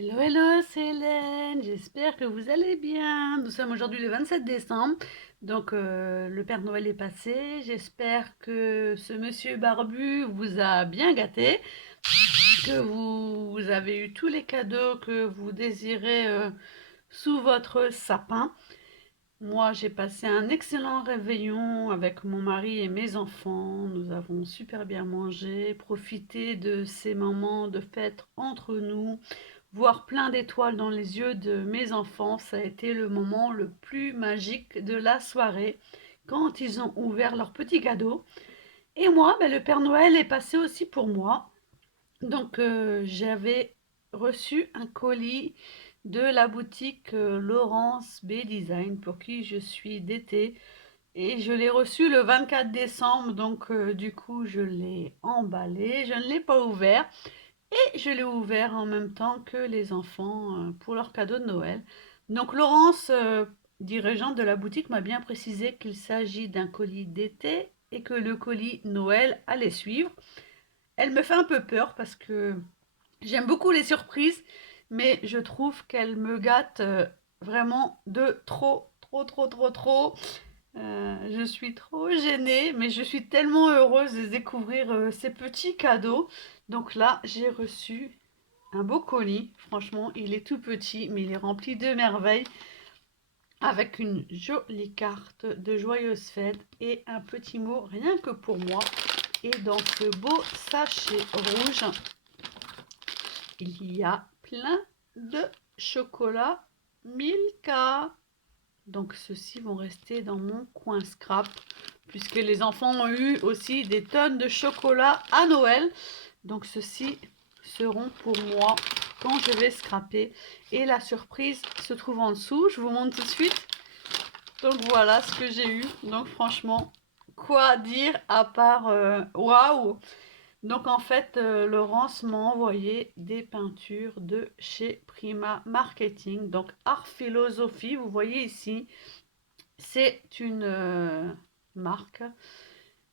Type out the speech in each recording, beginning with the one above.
Hello, hello, c'est Hélène, j'espère que vous allez bien. Nous sommes aujourd'hui le 27 décembre, donc le Père Noël est passé. J'espère que ce monsieur barbu vous a bien gâté, que vous avez eu tous les cadeaux que vous désirez sous votre sapin. Moi, j'ai passé un excellent réveillon avec mon mari et mes enfants. Nous avons super bien mangé, profité de ces moments de fête entre nous, voir plein d'étoiles dans les yeux de mes enfants. Ça a été le moment le plus magique de la soirée quand ils ont ouvert leurs petits cadeaux. Et moi, ben, le Père Noël est passé aussi pour moi. Donc, j'avais reçu un colis de la boutique Laurence B Design pour qui je suis d'été et je l'ai reçu le 24 décembre, donc du coup je l'ai emballé, je ne l'ai pas ouvert et je l'ai ouvert en même temps que les enfants pour leur cadeau de Noël. Donc Laurence, dirigeante de la boutique, m'a bien précisé qu'il s'agit d'un colis d'été et que le colis Noël allait suivre. Elle me fait un peu peur parce que j'aime beaucoup les surprises, mais je trouve qu'elle me gâte vraiment de trop, trop, trop, trop, trop. Je suis trop gênée, mais je suis tellement heureuse de découvrir ces petits cadeaux. Donc là, j'ai reçu un beau colis. Franchement, il est tout petit, mais il est rempli de merveilles. Avec une jolie carte de joyeuse fête et un petit mot rien que pour moi. Et dans ce beau sachet rouge, il y a plein de chocolat Milka. Donc ceux-ci vont rester dans mon coin scrap puisque les enfants ont eu aussi des tonnes de chocolat à Noël. Donc ceux-ci seront pour moi quand je vais scraper. Et la surprise se trouve en dessous. Je vous montre tout de suite. Donc voilà ce que j'ai eu. Donc franchement, quoi dire à part waouh! Donc en fait, Laurence m'a envoyé des peintures de chez Prima Marketing. Donc Art Philosophie, vous voyez ici, c'est une marque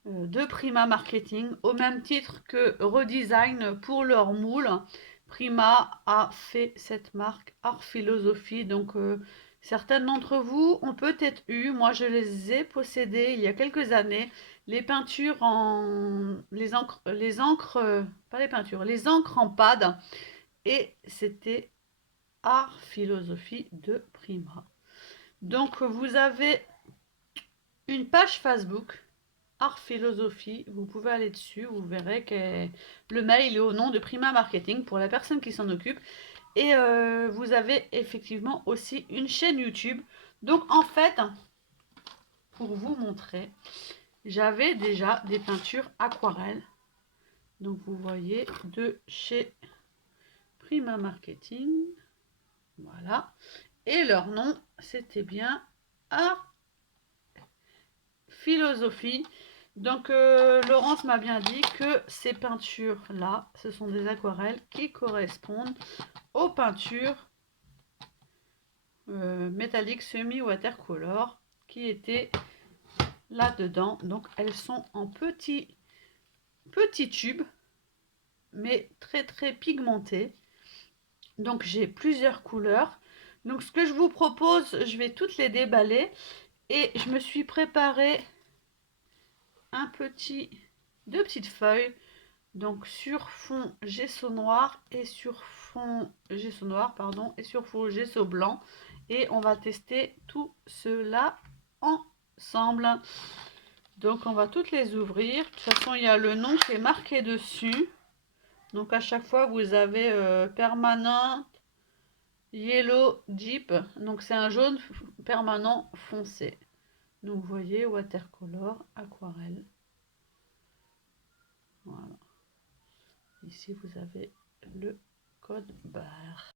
de Prima Marketing, au même titre que Redesign pour leur moule. Prima a fait cette marque Art Philosophie, donc certaines d'entre vous ont peut-être eu, moi je les ai possédées il y a quelques années, les peintures en... les encres, pas les peintures, les encres en pad, et c'était Art Philosophie de Prima. Donc vous avez une page Facebook Art Philosophie, vous pouvez aller dessus, vous verrez que le mail est au nom de Prima Marketing pour la personne qui s'en occupe. Et vous avez effectivement aussi une chaîne YouTube. Donc en fait, pour vous montrer, j'avais déjà des peintures aquarelles. Donc vous voyez de chez Prima Marketing. Voilà. Et leur nom, c'était bien Art Philosophie. Donc Laurence m'a bien dit que ces peintures-là, ce sont des aquarelles qui correspondent aux peintures métalliques semi-watercolor qui étaient là-dedans. Donc elles sont en petits tubes, mais très très pigmentés. Donc j'ai plusieurs couleurs. Donc ce que je vous propose, je vais toutes les déballer. Et je me suis préparé deux petites feuilles. Donc sur fond gesso noir et sur fond gesso noir, pardon, et sur fond gesso blanc. Et on va tester tout cela ensemble. Donc on va toutes les ouvrir. De toute façon, il y a le nom qui est marqué dessus. Donc à chaque fois, vous avez permanent yellow deep. Donc c'est un jaune permanent foncé. Donc vous voyez, watercolor, aquarelle. Voilà. Ici, vous avez le code barre.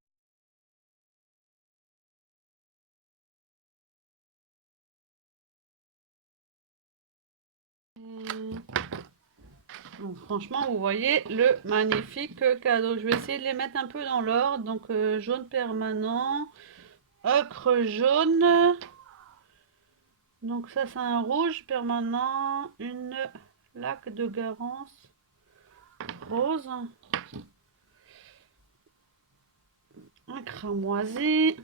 Donc, franchement, vous voyez le magnifique cadeau. Je vais essayer de les mettre un peu dans l'ordre. Donc, jaune permanent, ocre jaune. Donc, ça, c'est un rouge permanent. Une laque de Garance rose. Un cramoisi.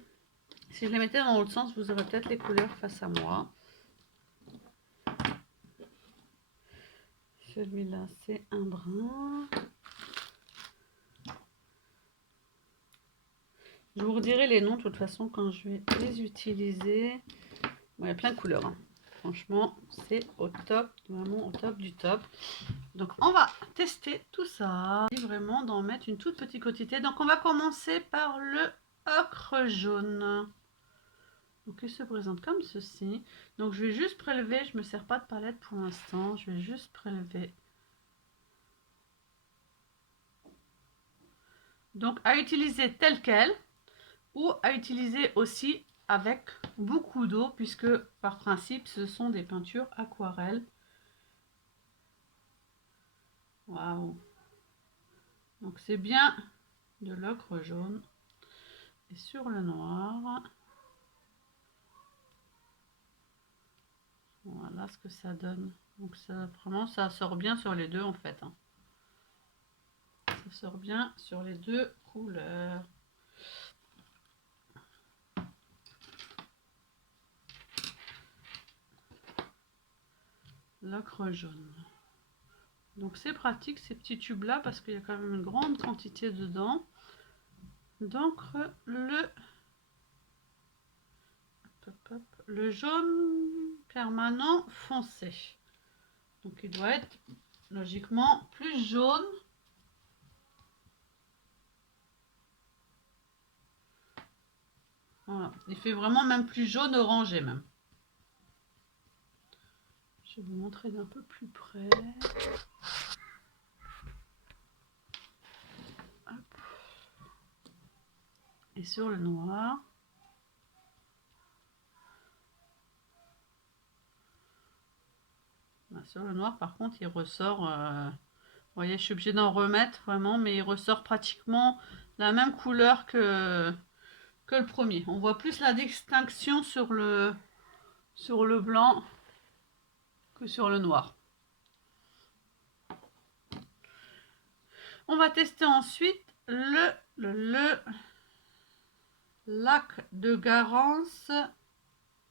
Si je les mettais dans l'autre sens, vous aurez peut-être les couleurs face à moi. Celui-là, c'est un brun. Je vous redirai les noms de toute façon quand je vais les utiliser. Bon, il y a plein de couleurs. Hein. Franchement, c'est au top, vraiment au top du top. Donc, on va tester tout ça. Et vraiment d'en mettre une toute petite quantité. Donc, on va commencer par le ocre jaune. Donc, il se présente comme ceci. Donc, je vais juste prélever. Je ne me sers pas de palette pour l'instant. Je vais juste prélever. Donc, à utiliser tel quel. Ou à utiliser aussi avec beaucoup d'eau, puisque par principe, ce sont des peintures aquarelles. Waouh! Donc, c'est bien de l'ocre jaune. Et sur le noir, voilà ce que ça donne. Donc, ça, vraiment, ça sort bien sur les deux en fait. Hein. Ça sort bien sur les deux couleurs. L'ocre jaune. Donc, c'est pratique ces petits tubes là parce qu'il y a quand même une grande quantité dedans. d'encre, le jaune permanent foncé. Donc il doit être logiquement plus jaune. Voilà, il fait vraiment même plus jaune orangé même. Je vais vous montrer d'un peu plus près. Hop. Et sur le noir. Sur le noir, par contre, il ressort. Vous voyez, je suis obligée d'en remettre vraiment, mais il ressort pratiquement la même couleur que le premier. On voit plus la distinction sur le blanc que sur le noir. On va tester ensuite le lac de Garance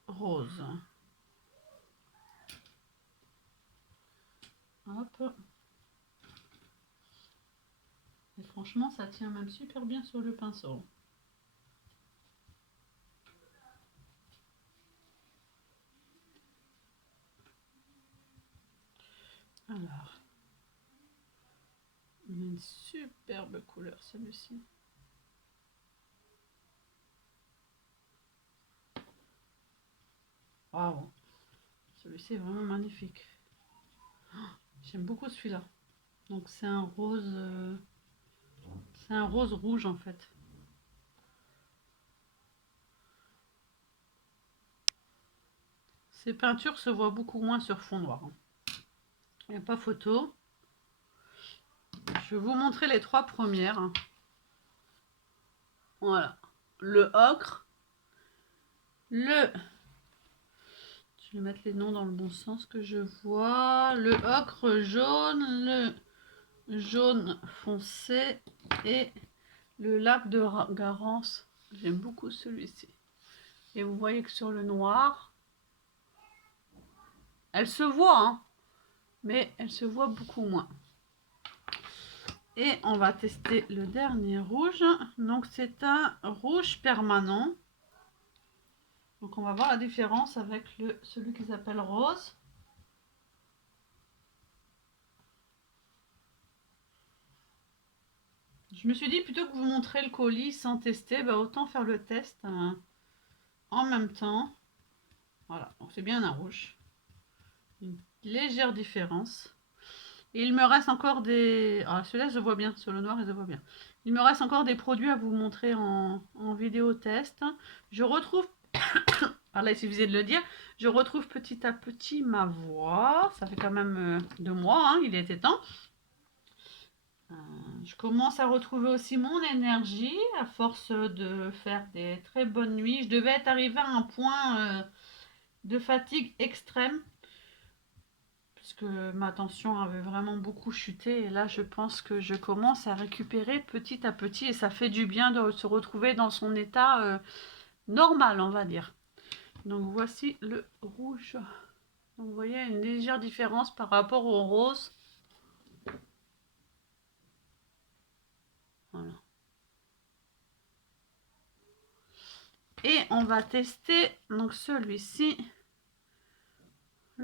rose. Hop. Et franchement, ça tient même super bien sur le pinceau. Alors, une superbe couleur celui-ci. Waouh, celui-ci est vraiment magnifique. Oh, j'aime beaucoup celui-là. Donc c'est un rose rouge en fait. Ces peintures se voient beaucoup moins sur fond noir. Il n'y a pas photo. Je vais vous montrer les trois premières. Voilà. Le ocre. Je vais mettre les noms dans le bon sens que je vois. Le ocre jaune, le jaune foncé et le lac de Garance. J'aime beaucoup celui-ci. Et vous voyez que sur le noir, elle se voit, hein, mais elle se voit beaucoup moins. Et on va tester le dernier rouge. Donc c'est un rouge permanent. Donc on va voir la différence avec celui qui s'appelle rose. Je me suis dit plutôt que vous montrer le colis sans tester, bah autant faire le test en même temps. Voilà, donc c'est bien un rouge. Une légère différence. Et il me reste encore des... Ah, celui-là, je vois bien. Sur le noir, je vois bien. Il me reste encore des produits à vous montrer en vidéo test. Je retrouve... Alors là, il suffisait de le dire. Je retrouve petit à petit ma voix. Ça fait quand même 2 mois. Hein, il était temps. Je commence à retrouver aussi mon énergie à force de faire des très bonnes nuits. Je devais être arrivée à un point de fatigue extrême. Puisque ma tension avait vraiment beaucoup chuté. Et là, je pense que je commence à récupérer petit à petit. Et ça fait du bien de se retrouver dans son état normal, on va dire. Donc voici le rouge. Donc vous voyez une légère différence par rapport au rose. Voilà. Et on va tester donc celui-ci. Je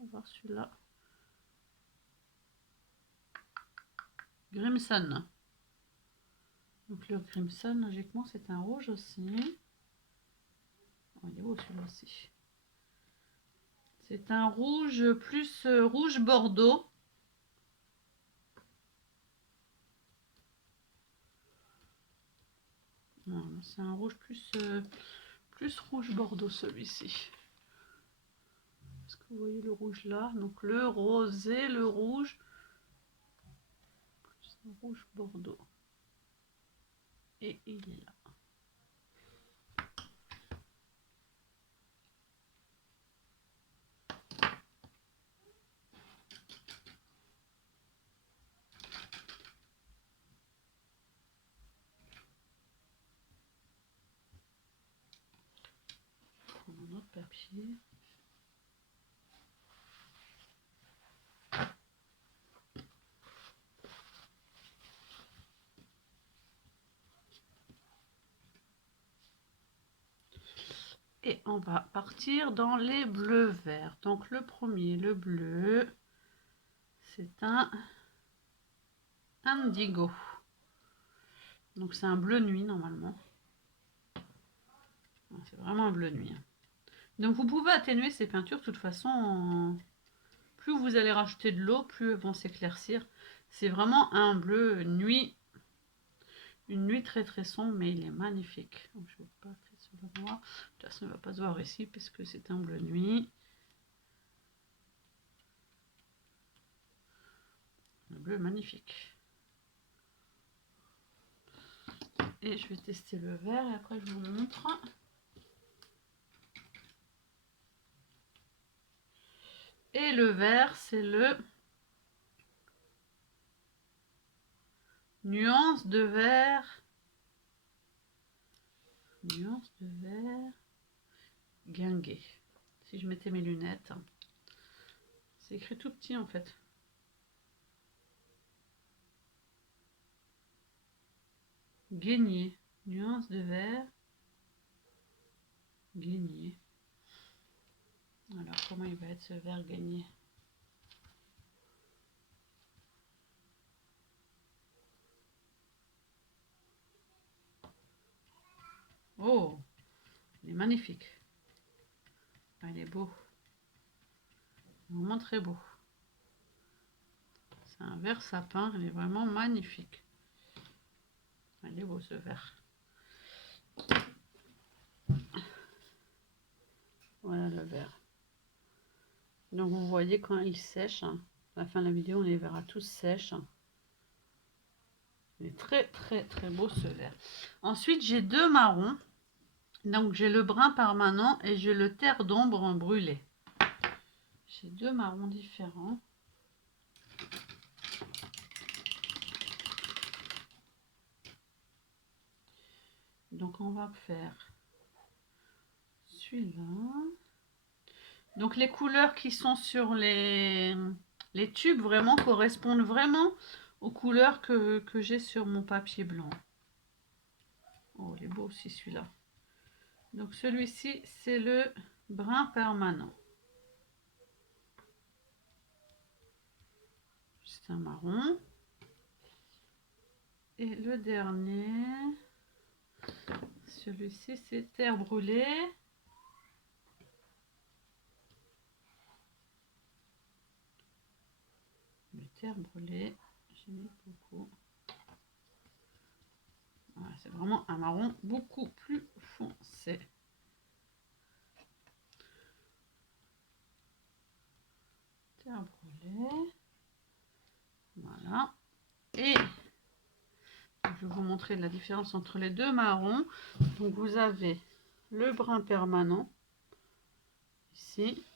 vais voir celui-là. Grimson. Donc le Crimson, logiquement, c'est un rouge aussi. Oh, il est beau celui-là aussi. C'est un rouge plus rouge bordeaux. C'est un rouge plus rouge bordeaux celui-ci. Est-ce que vous voyez le rouge là? Donc le rosé, le rouge. Plus un rouge bordeaux. Et il est là. Un autre papier. Et on va partir dans les bleus verts. Donc le premier, le bleu, c'est un indigo. Donc c'est un bleu nuit normalement. C'est vraiment un bleu nuit. Donc vous pouvez atténuer ces peintures de toute façon. Plus vous allez rajouter de l'eau, plus elles vont s'éclaircir. C'est vraiment un bleu nuit. Une nuit très très sombre, mais il est magnifique. Donc, je ne vais pas se le voir. De toute façon, il ne va pas se voir ici parce que c'est un bleu nuit. Un bleu magnifique. Et je vais tester le vert et après je vous montre. Et le vert, c'est le nuance de vert. Nuance de vert guinguet. Si je mettais mes lunettes. C'est écrit tout petit en fait. Guénier. Nuance de vert. Guénier. Alors, comment il va être ce vert gagné? Oh, il est magnifique. Ah, il est beau. Vraiment très beau. C'est un vert sapin, il est vraiment magnifique. Il est beau ce vert. Voilà le vert. Donc vous voyez quand il sèche, à la fin de la vidéo on les verra tous sèches. Il est très très très beau ce vert. Ensuite j'ai deux marrons. Donc j'ai le brun permanent et j'ai le terre d'ombre brûlé. J'ai deux marrons différents. Donc on va faire celui-là. Donc les couleurs qui sont sur les tubes vraiment correspondent vraiment aux couleurs que j'ai sur mon papier blanc. Oh, il est beau aussi celui-là. Donc celui-ci, c'est le brun permanent. C'est un marron. Et le dernier, celui-ci, c'est terre brûlée. Le terre brûlée, j'aime beaucoup. Voilà, c'est vraiment un marron beaucoup plus foncé. Terre brûlée. Voilà. Et je vais vous montrer la différence entre les deux marrons. Donc vous avez le brun permanent ici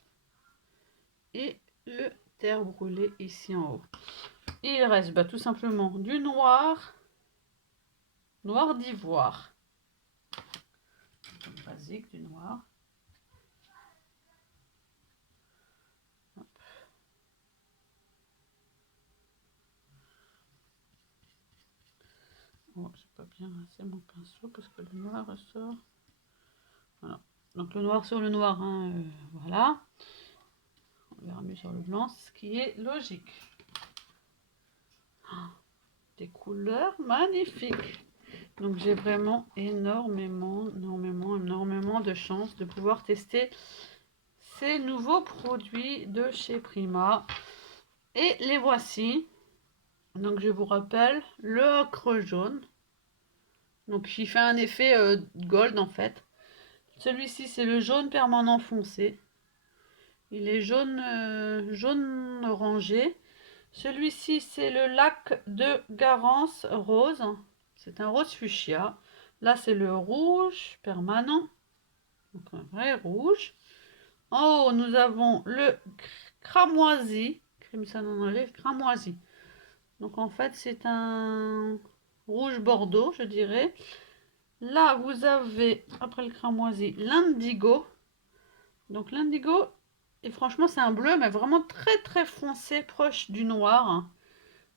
et le terre brûlée ici en haut. Et il reste tout simplement du noir, noir d'ivoire. Basique, du noir. Hop. Oh, j'ai pas bien rincé mon pinceau parce que le noir ressort. Voilà. Donc le noir sur le noir, hein, voilà. On verra mieux sur le blanc, ce qui est logique. Oh, des couleurs magnifiques. Donc j'ai vraiment énormément de chance de pouvoir tester ces nouveaux produits de chez Prima. Et les voici. Donc je vous rappelle, le ocre jaune. Donc il fait un effet gold en fait. Celui-ci c'est le jaune permanent foncé. Il est jaune orangé. Celui-ci c'est le lac de Garance rose. C'est un rose fuchsia. Là c'est le rouge permanent. Donc un vrai rouge. En haut nous avons le cramoisi. Crimson en enlève, cramoisi. Donc en fait c'est un rouge bordeaux je dirais. Là vous avez après le cramoisi l'indigo. Donc l'indigo, et franchement c'est un bleu mais vraiment très foncé, proche du noir.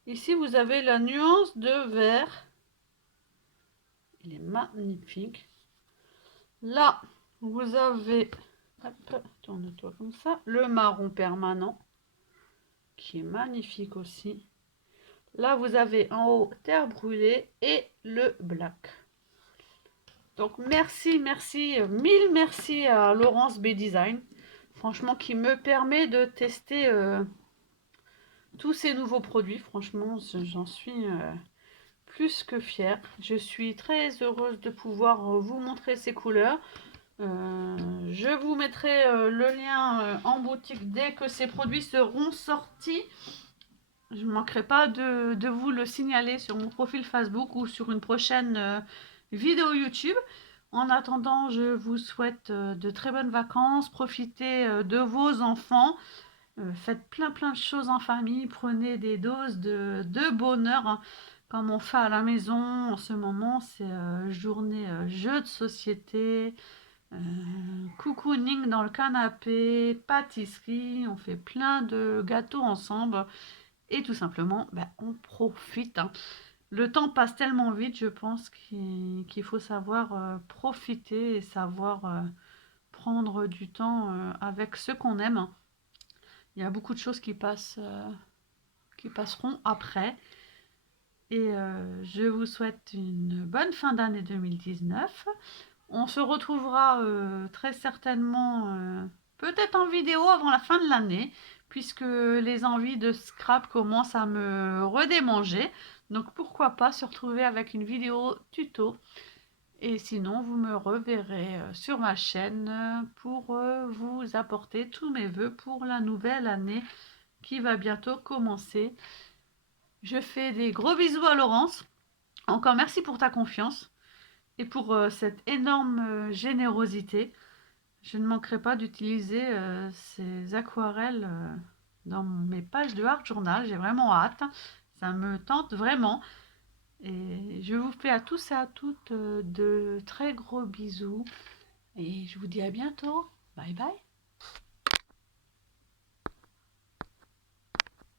Ici vous avez la nuance de vert. Il est magnifique. Là vous avez, hop, tourne-toi comme ça, le marron permanent qui est magnifique aussi. Là vous avez en haut terre brûlée et le black. Donc merci, mille merci à Laurence B Design, franchement qui me permet de tester tous ces nouveaux produits. Franchement j'en suis plus que fière. Je suis très heureuse de pouvoir vous montrer ces couleurs. Je vous mettrai le lien en boutique dès que ces produits seront sortis. Je ne manquerai pas de vous le signaler sur mon profil Facebook ou sur une prochaine vidéo YouTube. En attendant, je vous souhaite de très bonnes vacances. Profitez de vos enfants. Faites plein de choses en famille. Prenez des doses de bonheur, hein, comme on fait à la maison en ce moment. C'est journée jeux de société, cocooning dans le canapé, pâtisserie. On fait plein de gâteaux ensemble. Et tout simplement, on profite, hein. Le temps passe tellement vite, je pense qu'il faut savoir profiter et savoir prendre du temps avec ceux qu'on aime. Il y a beaucoup de choses qui passeront après. Et je vous souhaite une bonne fin d'année 2019. On se retrouvera très certainement, peut-être en vidéo avant la fin de l'année, puisque les envies de scrap commencent à me redémanger. Donc pourquoi pas se retrouver avec une vidéo tuto. Et sinon, vous me reverrez sur ma chaîne pour vous apporter tous mes vœux pour la nouvelle année qui va bientôt commencer. Je fais des gros bisous à Laurence. Encore merci pour ta confiance et pour cette énorme générosité. Je ne manquerai pas d'utiliser ces aquarelles dans mes pages de Art Journal. J'ai vraiment hâte. Ça me tente vraiment. Et je vous fais à tous et à toutes de très gros bisous. Et je vous dis à bientôt. Bye bye.